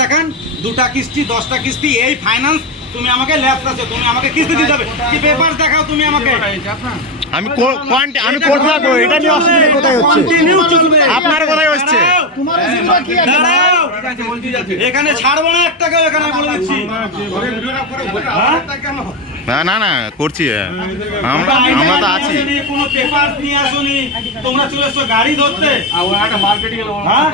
দেখান, দুটা কিস্তি, দশটা কিস্তি, এই ফাইন্যান্স তুমি আমাকে ল্যাপস আছে, তুমি আমাকে কিস্তি দিতে হবে। কি পেপার দেখাও তুমি আমাকে? আমি আমি করতে থাকব এটা নিয়ে অসুবিধা কোথায় হচ্ছে। আপনার কোথায় হচ্ছে। এখানে ছাড়বো না এক টাকাও এখানে বলে দিচ্ছি। হ্যাঁ? না না না করছি হ্যাঁ। আমরা আমরা তো আছি। কোনো পেপার নিয়ে আসোনি। তোমরা চলে এসছো গাড়ি ধরতে। হ্যাঁ?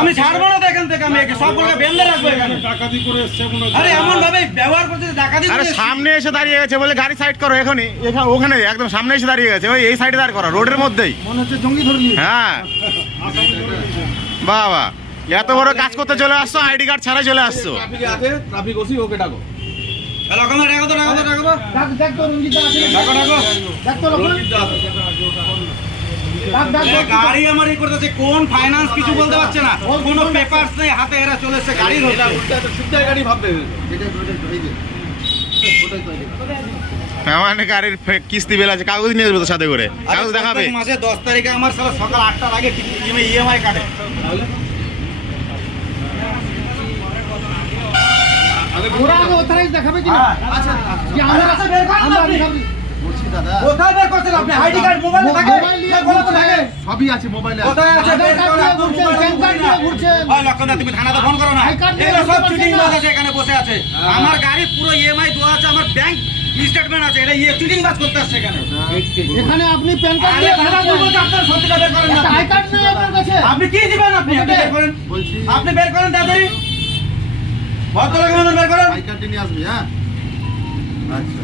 আমি ছাড়বো না তো এখান থেকে আমি একে সবগুলোকে বেঁধে রাখব এখানে। ডাকাতি করে এসছে মনে হচ্ছে। আরে এমন ভাবে ব্যবহার করছে ডাকাতি আরে সামনে এসে দাঁড়িয়ে গেছে বলে গাড়ি সাইড করো। এখনই এখানে ওখানে একদম সামনে এসে দাঁড়িয়ে গেছে ওই এই সাইডে দাঁড় করা রোডের মধ্যেই। মনে হচ্ছে জঙ্গি ধরে হ্যাঁ। বাহ বাহ। এত বড় কাজ করতে চলে আসছো আইডি কার্ড ছাড়াই চলে আসছো। ডাকো। গাড়ি আমার ই করতেছে কোন ফাইন্যান্স কিছু বলতে পারছে না। কোনো পেপারস নেই হাতে এরা চলে এসছে গাড়ি ধরতে আমার গাড়ির কিস্তি বেল আছে কাগজ নিয়ে আসবে তো সাথে করে। কাগজ দেখাবে? মাসে দশ তারিখে আমার সালা সকাল আটটার আগে ইএমআই কাটে। ওরা আগে অথরাইজ দেখাবে কি না হ্যাঁ। আচ্ছা আমরা আচ্ছা, বের করেন আপনি। কোথায় বের করছেন আপনি? আইডি কার্ড মোবাইলে থাকে সবই আছে মোবাইলে। কোথায় আছে? Card card. ওই লক্ষণদা তুমি থানাতে ফোন করো না। কার্ড এগুলো সব চিটিং বাজ আছে এখানে বসে আছে। আমার গাড়ি পুরো ইএমআই দেওয়া আছে আমার ব্যাংক স্টেটমেন্ট আছে এটা ইয়ে চিটিং বাজ করতে আসছে এখানে। এখানে আপনি প্যান কার্ড আরে নিয়ে দাদা বলব যে আপনার সত্যিটা বের করেন না। আই আপনি। কার্ড নেই আপনার কাছে। আপনি কি দিবেন আপনি? আপনি বের করেন। আপনি বের করেন তাড়াতাড়ি। ভদ্রলোকের মতন বের করেন। আই কার্ডটি নিয়ে আসবি হ্যাঁ? আচ্ছা।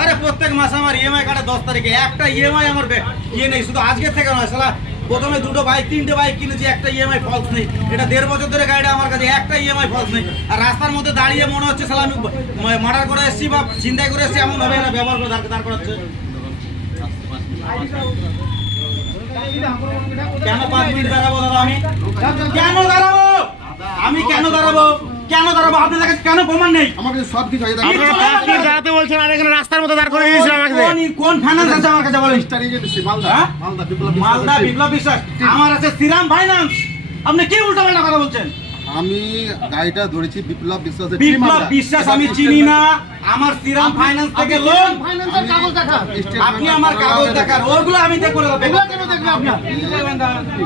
আরে প্রত্যেক মাসে আমার ইএমআই কাটে দশ তারিখে, একটা ইএমআই আমার ইয়ে নেই, শুধু আজকে থেকে নয় সালা প্রথমে দুটো বাইক তিনটে বাইক কিনেছি, একটা ইএমআই ফলস নেই। এটা দেড় বছর ধরে গাড়িটা আমার কাছে একটা ইএমআই ফলস নেই। আর রাস্তার মধ্যে দাঁড়িয়ে মনে হচ্ছে সালা আমি মার্ডার করে এসেছি বা চিন্তাই করে এসেছি, এমন ভাবে এরা ব্যবহার করে দাঁড় করাচ্ছে। কেন পাঁচ মিনিট দাঁড়াবো দাদা আমি? কেন দাঁড়াবো? আমি কেন দাঁড়াবো? কেন দাঁড়াবো? আপনাদের কাছে কেন প্রমাণ নেই? আমার কাছে সব কিছু আছে আপনারা পাঁচ মিনিট দাঁড়াতে বলছেন আর এখানে রাস্তার মধ্যে দাঁড় করে দিয়েছিল আমাকে। কোন- কোন ফাইন্যান্স আছে আমার কাছে বলেন। Star agency Malda. হ্যাঁ? মালদা বিপ্লব মালদা বিশ্বাস। বিপ্লব বিশ্বাস। আমার আছে শ্রীরাম ফাইন্যান্স আপনি কি উল্টা পাল্টা কথা বলছেন? আমি গাড়িটা ধরেছি বিপ্লব বিশ্বাস বিপ্লব বিশ্বাস আমি চিনি না। আমার শ্রীরাম ফাইন্যান্স থেকে লোন ফাইন্যান্সের কাগজ দেখা আপনি আমার কাগজ দেখার ওগুলো আমি দেখব না। কেন দেখবে আপনার?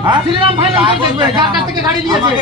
হ্যাঁ? শ্রীরাম ফাইন্যান্স থেকে গাড়ি নিয়েছে।